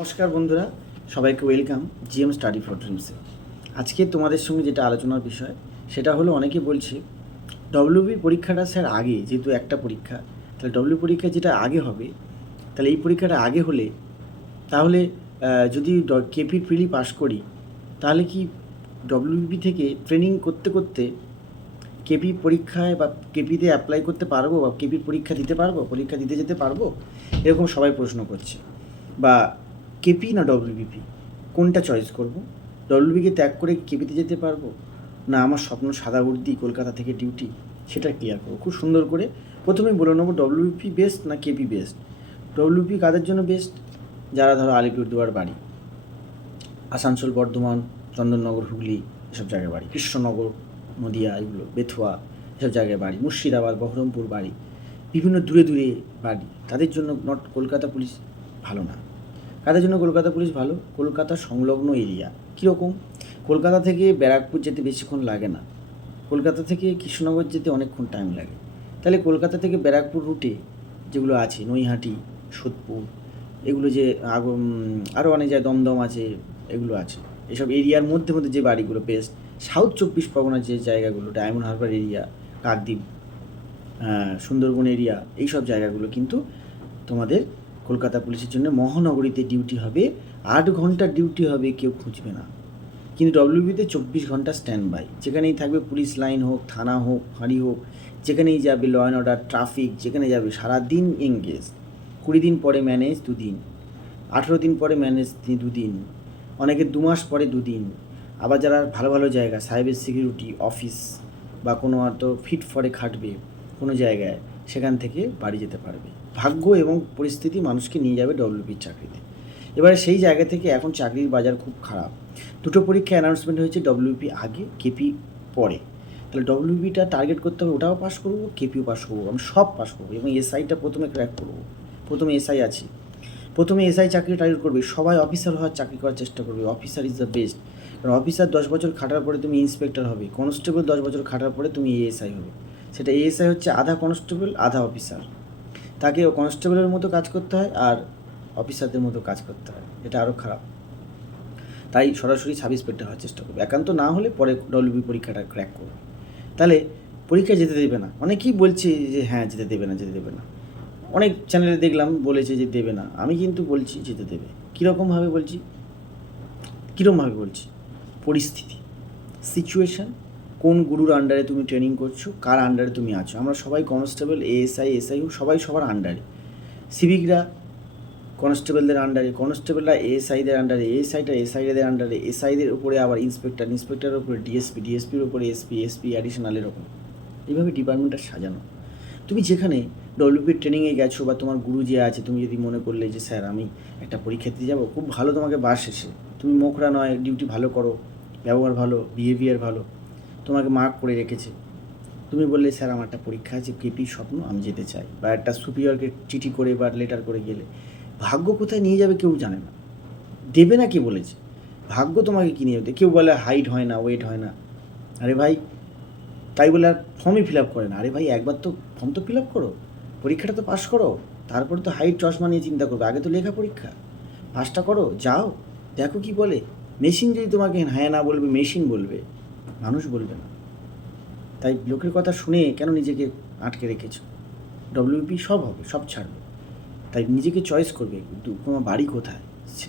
নমস্কার বন্ধুরা, সবাইকে ওয়েলকাম জিএম স্টাডি ফর ড্রিমসে আজকে তোমাদের সঙ্গে যেটা আলোচনার বিষয়, সেটা হলো অনেকে বলছে ডব্লিউবি পরীক্ষাটা স্যার আগে, যেহেতু একটা পরীক্ষা, তাহলে ডব্লিউ পরীক্ষা যেটা আগে হবে, তাহলে এই পরীক্ষাটা আগে হলে, তাহলে যদি কেপি প্রিলি পাস করি, তাহলে কি ডব্লিউবি থেকে ট্রেনিং করতে করতে কেপি পরীক্ষায় বা কেপিতে অ্যাপ্লাই করতে পারব বা কেপির পরীক্ষা দিতে পারব, পরীক্ষা দিতে যেতে পারব? এরকম সবাই প্রশ্ন করছে। বা কেপি না ডব্লিউবিপি কোনটা চয়েস করব? ডব্লিউবিকে ত্যাগ করে কেপিতে যেতে পারব? না, আমার স্বপ্ন সাদা উর্দি কলকাতা থেকে ডিউটি সেটা ক্লিয়ার করব। খুব সুন্দর করে প্রথমে বলে নেব ডব্লিউপি বেস্ট না কেপি বেস্ট ডব্লিউপি কাদের জন্য বেস্ট যারা ধরো আলিপুরদুয়ার বাড়ি, আসানসোল, বর্ধমান, চন্দননগর, হুগলি, এসব জায়গায় বাড়ি, কৃষ্ণনগর, নদিয়া, এগুলো, বেথুয়া, এসব জায়গায় বাড়ি, মুর্শিদাবাদ, বহরমপুর বাড়ি, বিভিন্ন দূরে দূরে বাড়ি, তাদের জন্য নট কলকাতা পুলিশ ভালো না। কাদের জন্য কলকাতা পুলিশ ভালো? কলকাতা সংলগ্ন এরিয়া। কীরকম? কলকাতা থেকে ব্যারাকপুর যেতে বেশিক্ষণ লাগে না। কলকাতা থেকে কৃষ্ণনগর যেতে অনেকক্ষণ টাইম লাগে। তাহলে কলকাতা থেকে ব্যারাকপুর রুটে যেগুলো আছে, নৈহাটি, সোদপুর, এগুলো যে আগ আরও অনেক জায়গায় দমদম আছে, এগুলো আছে। এসব এরিয়ার মধ্যে মধ্যে যে বাড়িগুলো বেস্ট সাউথ চব্বিশ পরগনার যে জায়গাগুলো diamond Harbour area Kakdwip Sundarban area এই সব জায়গাগুলো কিন্তু তোমাদের কলকাতা পুলিশের জন্য মহানগরীতে ডিউটি হবে। আট ঘণ্টার ডিউটি হবে, কেউ খুঁজবে না। কিন্তু ডব্লিউবিতে চব্বিশ ঘণ্টা স্ট্যান্ড বাই যেখানেই থাকবে পুলিশ লাইন হোক, থানা হোক, ফাঁড়ি হোক, যেখানেই যাবে ল অ্যান্ড অর্ডার ট্রাফিক যেখানে যাবে, সারাদিন এঙ্গেজ কুড়ি দিন পরে ম্যানেজ দুদিন। আঠেরো দিন পরে ম্যানেজ দুদিন। অনেকে দু মাস পরে দুদিন। আবার যারা ভালো ভালো জায়গা সাইবার সিকিউরিটি অফিস বা কোনো হয়তো ফিট ফরে খাটবে কোনো জায়গায়। সেখান থেকে বাড়ি যেতে পারবে। ভাগ্য এবং পরিস্থিতি মানুষকে নিয়ে যাবে ডব্লিউপির চাকরিতে। এবারে সেই জায়গা থেকে এখন চাকরির বাজার খুব খারাপ। দুটো পরীক্ষা অ্যানাউন্সমেন্ট হয়েছে ডব্লিউপি আগে কেপি পরে। তাহলে ডব্লিউপিটা টার্গেট করতে হবে, ওটাও পাস করব কেপিও পাস করব, আমি সব পাস করব, এবং এসআইটা প্রথমে ক্র্যাক করব। প্রথমে এসআই আছে। প্রথমে এসআই চাকরি টার্গেট করবে, সবাই অফিসার হওয়ার চাকরি করার চেষ্টা করবে অফিসার ইজ দ্য বেস্ট কারণ অফিসার দশ বছর খাটার পরে তুমি ইন্সপেক্টর হবে কনস্টেবল দশ বছর খাটার পরে তুমি এএসআই হবে। সেটা এএসআই হচ্ছে আধা কনস্টেবল আধা অফিসার তাকে কনস্টেবলের মতো কাজ করতে হয় আর অফিসারদের মতো কাজ করতে হয়। এটা আরও খারাপ। তাই সরাসরি সাব ইন্সপেক্টর হওয়ার চেষ্টা করবে। একান্ত না হলে পরে ডব্লিউবি পরীক্ষাটা ক্র্যাক করবে। তাহলে পরীক্ষা যেতে দেবে না। অনেকেই বলছে যে হ্যাঁ যেতে দেবে না, যেতে দেবে না। অনেক চ্যানেলে দেখলাম বলেছে যে, দেবে না। আমি কিন্তু বলছি যেতে দেবে। কীরকমভাবে বলছি? কীরকমভাবে বলছি? পরিস্থিতি। সিচুয়েশান কোন গুরুর আন্ডারে তুমি ট্রেনিং করছ, কার আন্ডারে তুমি আছো? আমরা সবাই কনস্টেবল এএসআই এসআই সবাই সবার আন্ডারে সিভিকরা কনস্টেবলদের আন্ডারে কনস্টেবলরা এএসআইদের আন্ডারে এএসআইটা এসআইদের আন্ডারে এসআইদের উপরে আবার ইন্সপেক্টর ইন্সপেক্টরের উপরে ডিএসপি ডিএসপির উপরে এসপি এসপি অ্যাডিশনাল এরকম এইভাবে ডিপার্টমেন্টটা সাজানো। তুমি যেখানে ডব্লিউপির ট্রেনিংয়ে গেছো বা তোমার গুরু যে আছে, তুমি যদি মনে করলে যে, স্যার, আমি একটা পরীক্ষা দিতে যাব, খুব ভালো তোমাকে বাস এসে তুমি মোখরা নয় ডিউটি ভালো করো, ব্যবহার ভালো বিহেভিয়ার ভালো। তোমাকে মার্ক করে রেখেছে। তুমি বললে, স্যার, আমার একটা পরীক্ষা আছে, কেপি স্বপ্ন, আমি যেতে চাই। বা একটা সুপিরিয়রকে চিঠি করে বা লেটার করে গেলে। ভাগ্য কোথায় নিয়ে যাবে কেউ জানে না। দেবে না কে বলেছে। ভাগ্য তোমাকে কি নিয়ে যাবে? কেউ বলে হাইট হয় না ওয়েট হয় না। আরে ভাই, তাই বলে আর ফর্মই ফিল আপ করে না। আরে ভাই, একবার তো ফর্ম তো ফিল আপ করো। পরীক্ষাটা তো পাস করো। তারপরে তো হাইট চশমা নিয়ে চিন্তা করবে। আগে তো লেখা পরীক্ষা। পাসটা করো, যাও। দেখো কি বলে। মেশিন যদি তোমাকে হ্যাঁ না বলবে মেশিন বলবে। মানুষ বলবে না। তাই লোকের কথা শুনে কেন নিজেকে আটকে রেখেছো? ডব্লিউপি সব হবে, সব ছাড়বে। তাই নিজেকে চয়েস করবে তোমার বাড়ি কোথায়?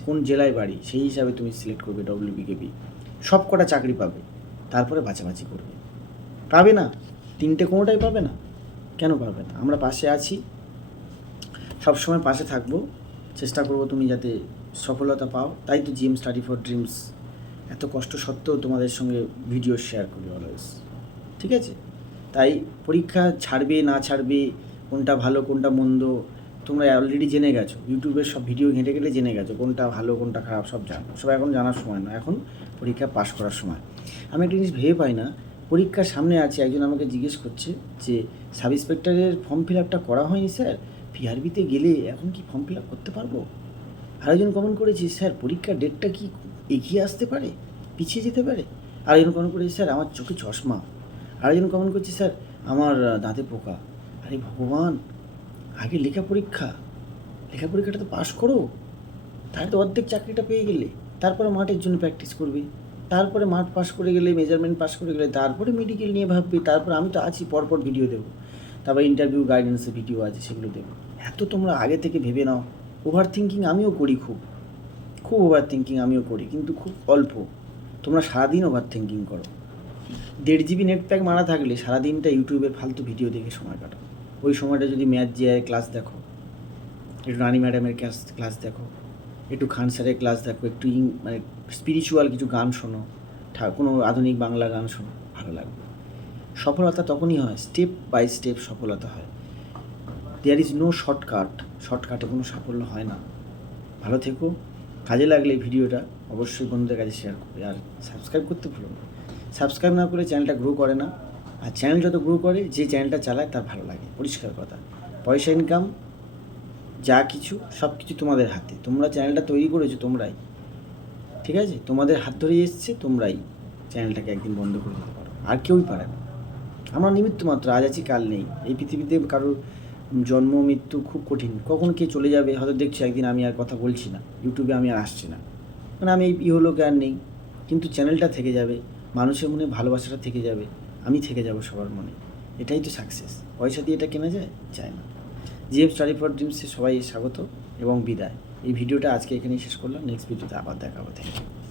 কোন জেলায় বাড়ি? সেই হিসাবে তুমি সিলেক্ট করবে ডব্লিউবিকেপি সব কটা চাকরি পাবে, তারপরে বাছাবাছি করবে। পাবে না, তিনটে কোনোটাই পাবে না। কেন পাবে না? আমরা পাশে আছি। সবসময় পাশে থাকব। চেষ্টা করব তুমি যাতে সফলতা পাও। তাই তো জিএম স্টাডি ফর ড্রিমস এত কষ্ট সত্ত্বেও তোমাদের সঙ্গে ভিডিও শেয়ার করি অলওয়েজ ঠিক আছে? তাই পরীক্ষা ছাড়বে না ছাড়বে, কোনটা ভালো, কোনটা মন্দ, তোমরা অলরেডি জেনে গেছো। ইউটিউবের সব ভিডিও ঘেঁটে গেলে জেনে গেছো, কোনটা ভালো, কোনটা খারাপ, সব জানো। সব এখন জানার সময় না, এখন পরীক্ষা পাশ করার সময়। আমি একটা জিনিস ভেবে পাই না, পরীক্ষার সামনে আছে, একজন আমাকে জিজ্ঞেস করছে যে সাব ইন্সপেক্টরের ফর্ম ফিল আপটা করা হয়নি স্যার পিআরবিতে গেলে এখন কি ফর্ম ফিল আপ করতে পারব? আরেকজন কমেন্ট করেছে স্যার পরীক্ষার ডেটটা কি? এগিয়ে আসতে পারে? পিছিয়ে যেতে পারে? আরেকজন কমেন্ট করেছে, স্যার, আমার চোখে চশমা। আরেকজন কমেন্ট করছে, স্যার, আমার দাঁতে পোকা। আরে ভগবান, আগে লেখা পরীক্ষা। লেখা পরীক্ষাটা তো পাশ করো। তাহলে তো অর্ধেক চাকরিটা পেয়ে গেলে। তারপরে মাঠের জন্য প্র্যাকটিস করবে। তারপরে মাঠ পাস করে গেলে মেজারমেন্ট পাস করে গেলে, তারপরে মেডিকেল নিয়ে ভাববে। তারপর আমি তো আছি, পরপর ভিডিও দেবো। তারপর ইন্টারভিউ গাইডেন্সের ভিডিও আছে, সেগুলো দেবো। এত তোমরা আগে থেকে ভেবে নাও। ওভার থিঙ্কিং আমিও করি খুব। খুব ওভার থিঙ্কিং আমিও করি, কিন্তু খুব অল্প। তোমরা সারাদিন ওভার থিঙ্কিং করো। দেড় জিবি নেট প্যাক মারা থাকলে সারাদিনটা ইউটিউবে ফালতু ভিডিও দেখে সময় কাটাও। ওই সময়টা যদি ম্যাথ জিআই ক্লাস দেখো, একটু রানি ম্যাডামের ক্লাস ক্লাস দেখো, একটু খান স্যারের ক্লাস দেখো, একটু ইং মানে স্পিরিচুয়াল কিছু গান শোনো কোনো আধুনিক বাংলা গান শোনো, ভালো লাগবে। সফলতা তখনই হয় স্টেপ বাই স্টেপ সফলতা হয়। দেয়ার ইজ নো শর্টকাট শর্টকাটে কোনো সাফল্য হয় না। ভালো থেকো কাজে লাগলে এই ভিডিওটা অবশ্যই বন্ধুদের কাছে শেয়ার করবে। আর সাবস্ক্রাইব করতে ভুলো না। সাবস্ক্রাইব না করে চ্যানেলটা গ্রো করে না। আর চ্যানেল যত গ্রো করে, যে চ্যানেলটা চালায় তার ভালো লাগে। পরিষ্কার কথা। পয়সা ইনকাম যা কিছু, সব কিছু তোমাদের হাতে। তোমরা চ্যানেলটা তৈরি করেছ তোমরাই। ঠিক আছে? তোমাদের হাত ধরেই এসছে, তোমরাই চ্যানেলটাকে একদিন বন্ধ করে দিতে পারো। আর কেউই পারে না। আমরা নিমিত্ত মাত্র, আজ আছি, কাল নেই। এই পৃথিবীতে কারোর জন্ম, মৃত্যু খুব কঠিন। কখন কে চলে যাবে হয়তো দেখছি একদিন আমি আর কথা বলছি না। ইউটিউবে আমি আর আসছি না। মানে আমি ইহলোকে আর নেই। কিন্তু চ্যানেলটা থেকে যাবে, মানুষের মনে ভালোবাসাটা থেকে যাবে, আমি থেকে যাব সবার মনে। এটাই তো সাকসেস পয়সা দিয়ে এটা কেনা যায়? যায় না। জিএফ স্টাডি ফর ড্রিমসে সবাই স্বাগত এবং বিদায়। এই ভিডিওটা আজকে এখানেই শেষ করলাম। নেক্সট ভিডিওতে আবার দেখা থ্যাংক ইউ